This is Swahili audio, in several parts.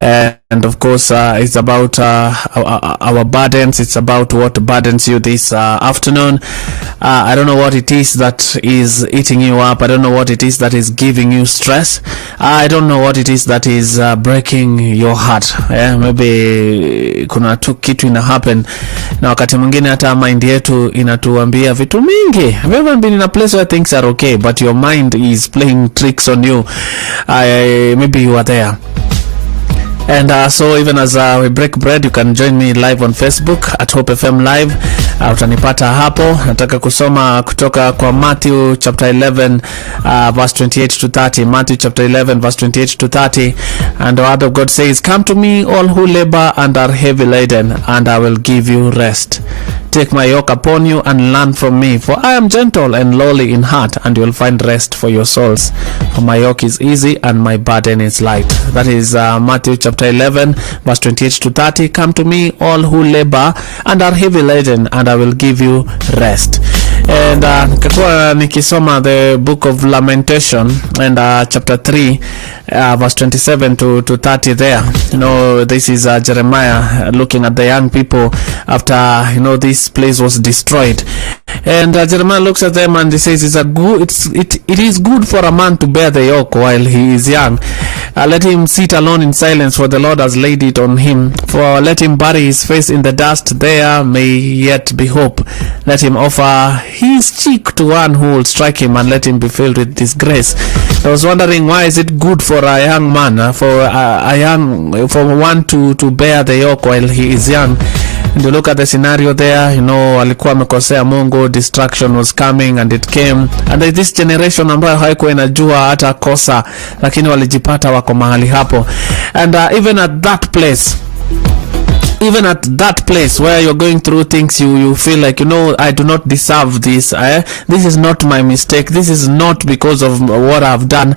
And of course, it's about our burdens. It's about what burdens you this afternoon. I don't know what it is that is eating you up. I don't know what it is that is giving you stress. I don't know what it is that is breaking your heart. Maybe kuna tu kitu ina happen, na wakati mwingine hata mind yetu inatuambia vitu mingi. Have you ever been in a place where things are okay, but your mind is playing tricks on you? Maybe you are there. And so even as we break bread, you can join me live on Facebook at Hope FM Live. Utanipata hapo. Nataka kusoma kutoka kwa Matthew chapter 11 verse 28 to 30. Matthew chapter 11 verse 28 to 30. And the word of God says, "Come to me all who labor and are heavy laden, and I will give you rest. Take my yoke upon you and learn from me, for I am gentle and lowly in heart, and you will find rest for your souls. For my yoke is easy and my burden is light." That is Matthew chapter 11 verse 28 to 30. Come to me all who labor and are heavy laden, and I will give you rest. And nikakuwa nikisoma the book of Lamentation and chapter 3 verse 27 to 30 there. You know, this is Jeremiah looking at the young people after, you know, this place was destroyed. And Jeremiah looks at them and he says, it is good for a man to bear the yoke while he is young. Let him sit alone in silence, for the Lord has laid it on him. For let him bury his face in the dust, there may yet be hope. Let him offer his cheek to one who will strike him, and let him be filled with disgrace. I was wondering, why is it good for a young man, for one to bear the yoke while he is young? And you look at the scenario there, you know, alikuwa amekosea Mungu, destruction was coming and it came, and this generation ambayo haikuwa inajua hata kosa, lakini walijipata wako mahali hapo. And even at that place where you're going through things, you feel like, you know, I do not deserve this. This is not my mistake. This is not because of what I've done.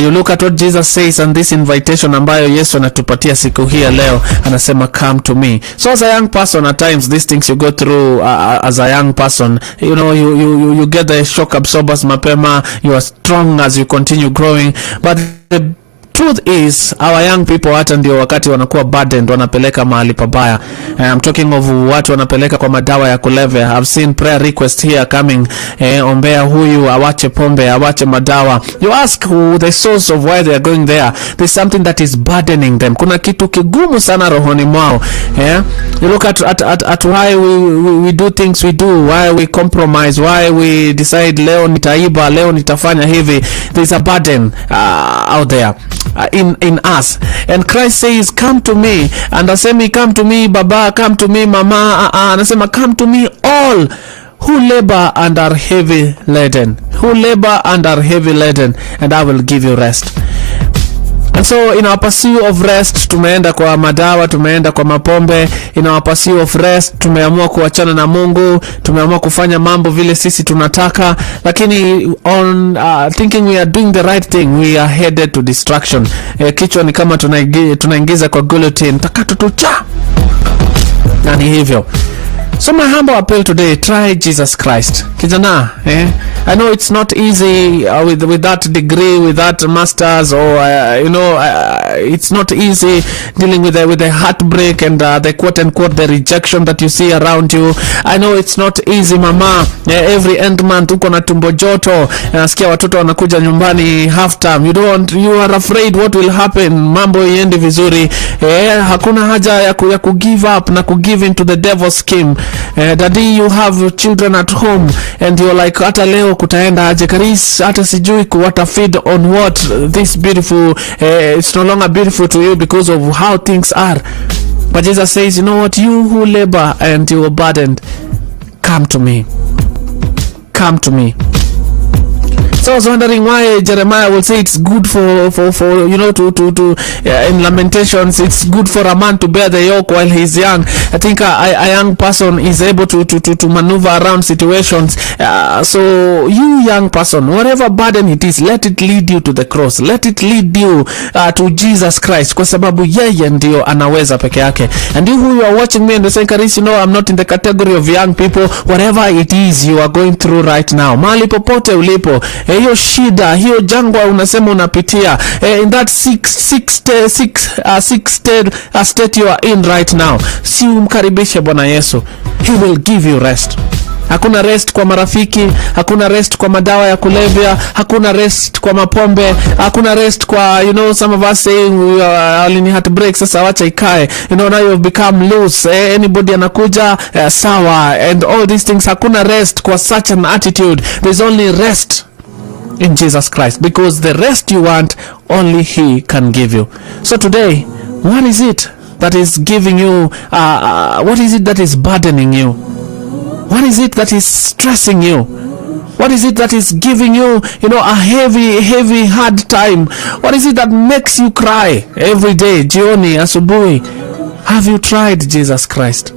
You look at what Jesus says, and this invitation ambayo Yesu anatupatia siku hii leo, anasema come to me. So as a young person, at times these things you go through as a young person, you know, you get the shock absorbers mapema. You are strong as you continue growing, but the truth is, our young people hata ndio wakati wanakuwa burdened, wanapeleka mahali pabaya. I'm talking of watu wanapeleka kwa madawa ya kulevya. I've seen prayer request here coming, ombea huyu awache pombe, awache madawa. You ask who the source of why they are going there. There's something that is burdening them. Kuna kitu kigumu sana rohoni mwao. You look at why we do things we do, why we compromise, why we decide leo nitaiba, leo nitafanya hivi. There's a burden out there. In us, and Christ says, come to me. And asemi come to me baba, come to me mama, anasema come to me all who labor and are heavy laden, and I will give you rest. And so in our pursuit of rest, tumeenda kwa madawa, tumeenda kwa mapombe. In our pursuit of rest, tumeamua kuachana na Mungu, tumeamua kufanya mambo vile sisi tunataka, lakini on thinking we are doing the right thing, we are headed to destruction. Kichwa ni kama tunaingiza kwa guillotine, takatutucha. Na ni hivyo. So my humble appeal today, try Jesus Christ. Kijana, I know it's not easy with that degree, with that masters, or it's not easy dealing with the heartbreak and the quote unquote the rejection that you see around you. I know it's not easy, mama. Every end month uko na tumbo joto, nasikia watoto wanakuja nyumbani half term. You are afraid what will happen, mambo iende vizuri. Hakuna haja ya ku give up na ku give into the devil's scheme. Daddy, you have children at home and you're like, hata leo kutaenda aje Karis, hata sijui kuwata feed on what. This beautiful, it's no longer beautiful to you because of how things are. But Jesus says, you know what, you who labor and you are burdened, come to me. So I was wondering why Jeremiah will say it's good for you know, in Lamentations, it's good for a man to bear the yoke while he's young. I think a young person is able to maneuver around situations. So you young person, whatever burden it is, let it lead you to the cross. Let it lead you to Jesus Christ, kwa sababu yeye ndio anaweza peke yake. And you who are watching me and saying, Karis, you know, I'm not in the category of young people. Whatever it is you are going through right now, mahali popote ulipo, hiyo shida, hiyo jangwa unasema unapitia, in that state you are in right now, si umkaribishe Bwana Yesu. He will give you rest. Hakuna rest kwa marafiki, hakuna rest kwa madawa ya kulevya, hakuna rest kwa mapombe, hakuna rest kwa, some of us saying we are in heartbreak, sasa wacha ikae, now you've become loose, anybody anakuja, sawa, and all these things. Hakuna rest kwa such an attitude. There's only rest in Jesus Christ, because the rest you want, only He can give you. So today, what is it that is giving you, what is it that is burdening you? What is it that is stressing you? What is it that is giving you, a heavy, hard time? What is it that makes you cry every day, jioni, asubuhi? Have you tried Jesus Christ?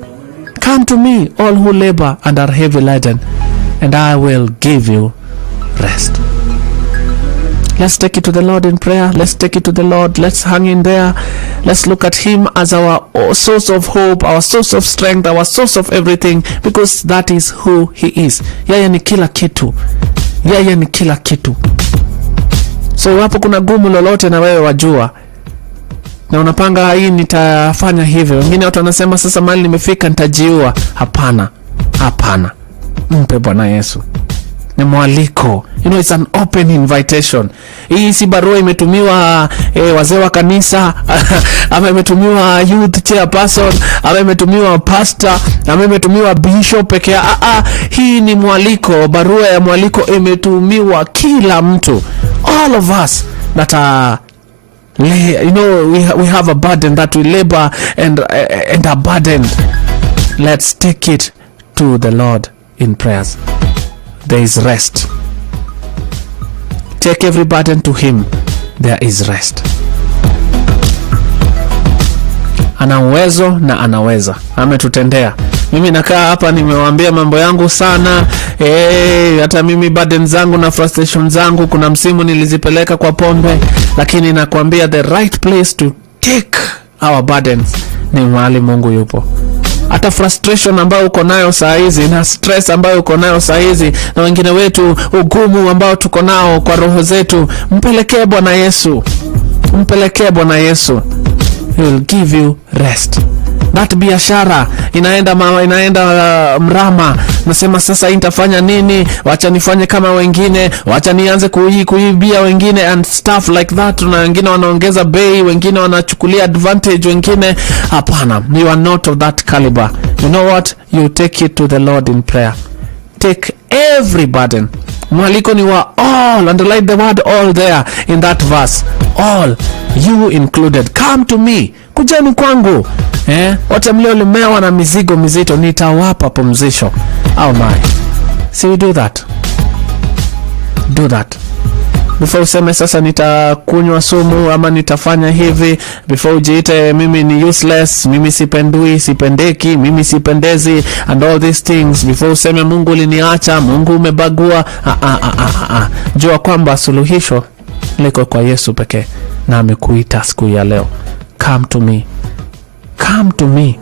Come to me, all who labor and are heavy laden, and I will give you rest. Let's take it to the Lord in prayer. Let's take it to the Lord. Let's hang in there. Let's look at Him as our source of hope, our source of strength, our source of everything, because that is who He is. Yeye ni kila kitu. Yeye ni kila kitu. So wapo kuna gumu lolote na wewe wajua, na unapanga hii nitafanya hivyo. Wengine watu wanasema sasa mali nimefika nitajiua. Hapana. Hapana. Mpe Bwana Yesu. Ni mwaliko. It's an open invitation. Hii si barua imetumiwa wazee wa kanisa ama imetumiwa youth chairperson ama imetumiwa pastor ama imetumiwa bishop pekee. Hii ni mwaliko. Barua ya mwaliko imetumiwa kila mtu. All of us that are we have a burden that we labor and are burdened. Let's take it to the Lord in prayers. There is rest. Take every burden to Him. There is rest. Ana uwezo na anaweza. Ametutendea. Mimi nakaa hapa nimewaambia mambo yangu sana. Hata mimi burden zangu na frustration zangu kuna msimu nilizipeleka kwa pombe, lakini nakwambia the right place to take our burdens ni mahali Mungu yupo. Hata frustration ambayo uko nayo saa hizi na stress ambayo uko nayo saa hizi na wengine wetu ugumu ambao tuko nao kwa roho zetu, mpelekee Bwana Yesu. Mpelekee Bwana Yesu. He will give you rest. That biashara inaenda mrama, nasema sasa nitafanya nini? Wacha nifanye kama wengine, wacha nianze kuibia wengine and stuff like that. Na wengine wanaongeza bei, wengine wanachukulia advantage wengine. Hapana, you are not of that caliber. You know what? You take it to the Lord in prayer. Take every burden. Mwaliko ni wa all. Underline the word all there in that verse. All, you included. Come to me. Kujeni kwangu. Wote mliolemewa na mizigo mizito nitawapa pumzisho. Oh my. See, we do that. Do that. Before useme sasa nitakunywa sumu ama nitafanya hivi, before ujiite mimi ni useless, mimi sipendui, sipendeki, mimi sipendezi and all these things, before useme Mungu uliniacha, Mungu umebagua, jua kwamba suluhisho liko kwa Yesu pekee, na amekuita siku ya leo. Come to me. Come to me.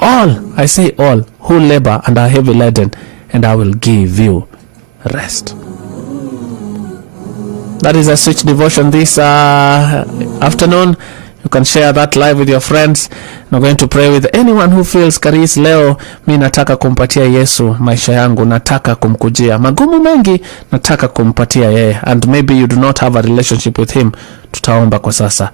All, I say all, who labor and are heavy laden, and I will give you rest. That is a Switch devotion this afternoon. You can share that live with your friends. I'm going to pray with anyone who feels Karis, leo mimi nataka kumpatia Yesu maisha yangu, nataka kumkujia. Magumu mengi nataka kumpatia yeye, and maybe you do not have a relationship with him. Tutaomba kwa sasa.